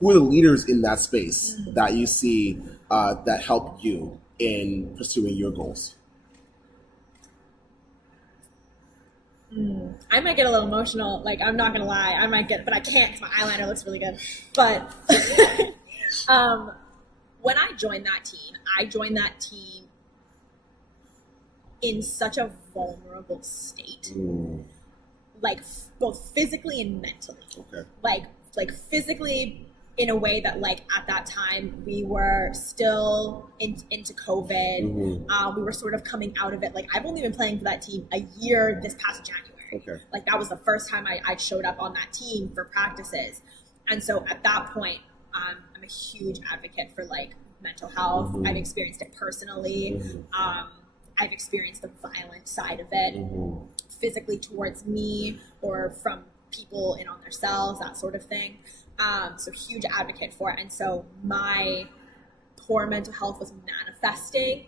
who are the leaders in that space that you see that help you in pursuing your goals? I might get a little emotional. Like, I'm not gonna lie, I might get, but I can't because my eyeliner looks really good. But when I joined that team in such a vulnerable state, like both physically and mentally. Okay. Like physically in a way that, like, at that time we were still into COVID. We were sort of coming out of it. Like, I've only been playing for that team a year this past January. Okay. Like, that was the first time I showed up on that team for practices. And so at that point, I'm a huge advocate for, like, mental health. I've experienced it personally. I've experienced the violent side of it, physically towards me or from people in on themselves, that sort of thing. So huge advocate for it. And so my poor mental health was manifesting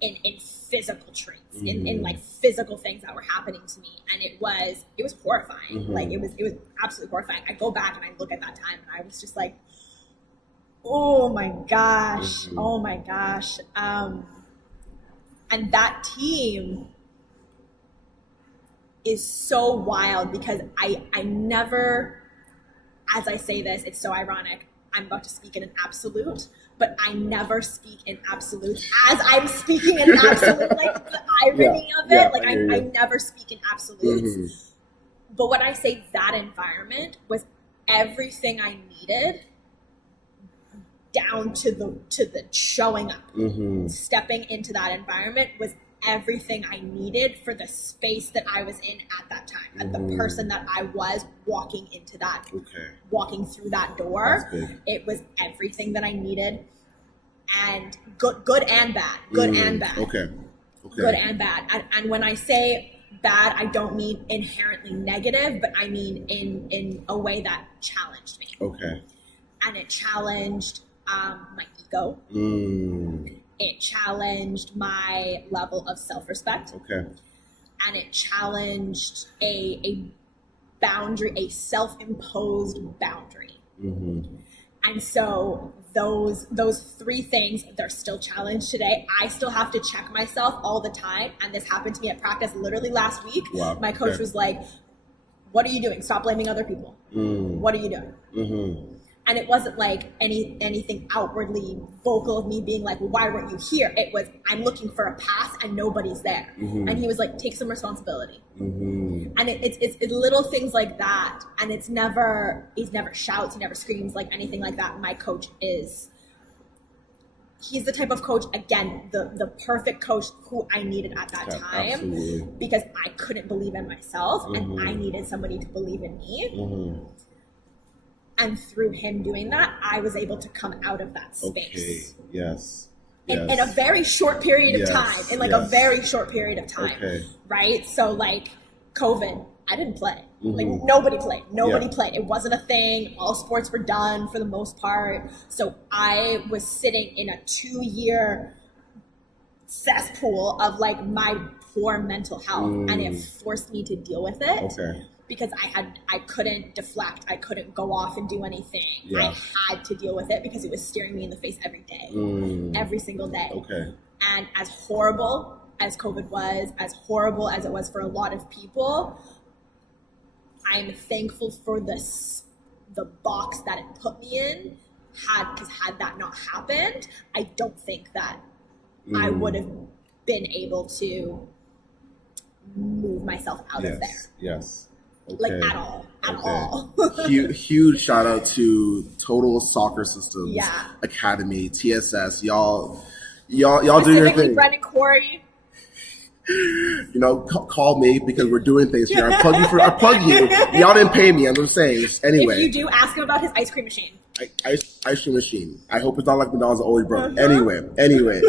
in physical traits, in like physical things that were happening to me. And it was horrifying. Like, it was absolutely horrifying. I go back and I look at that time and I was just like, oh my gosh. And that team is so wild because I never, as I say this, it's so ironic, I'm about to speak in an absolute, but I never speak in absolutes as I'm speaking in absolute, like the irony of it. Like, I never speak in absolutes. But when I say that environment was everything I needed, down to the showing up, stepping into that environment was everything I needed for the space that I was in at that time, at the person that I was walking into that, walking through that door. It was everything that I needed, and good and bad, good and bad. Good and bad. And when I say bad, I don't mean inherently negative, but I mean in a way that challenged me. And it challenged my ego. It challenged my level of self-respect. And it challenged a boundary, a self-imposed boundary. And so those three things, they're still challenged today. I still have to check myself all the time. And this happened to me at practice literally last week. My coach was like, what are you doing? Stop blaming other people. What are you doing? And it wasn't like anything outwardly vocal of me being like, well, why weren't you here? It was, I'm looking for a pass and nobody's there. And he was like, take some responsibility. And it's little things like that. And he's never shouts, he never screams, like anything like that. My coach he's the type of coach, again, the perfect coach who I needed at that time, because I couldn't believe in myself and I needed somebody to believe in me. And through him doing that, I was able to come out of that space. In a very short period of time, a very short period of time, right? So, like, COVID, I didn't play. Like, nobody played. Nobody played. It wasn't a thing. All sports were done for the most part. So I was sitting in a 2-year cesspool of, like, my poor mental health, and it forced me to deal with it. Because I couldn't deflect. I couldn't go off and do anything. I had to deal with it because it was staring me in the face every day, every single day. And as horrible as COVID was, as horrible as it was for a lot of people, I'm thankful for the box that it put me in. Because had that not happened, I don't think that I would have been able to move myself out of there. Like, at all. Huge shout out to Total Soccer Systems Academy, TSS. Y'all do your thing. Brendan Corey. You know, call me because we're doing things here. I plug you. Y'all didn't pay me. I'm just saying. Anyway, if you do, ask him about his ice cream machine. Ice cream machine. I hope it's not like McDonald's always broke. Anyway.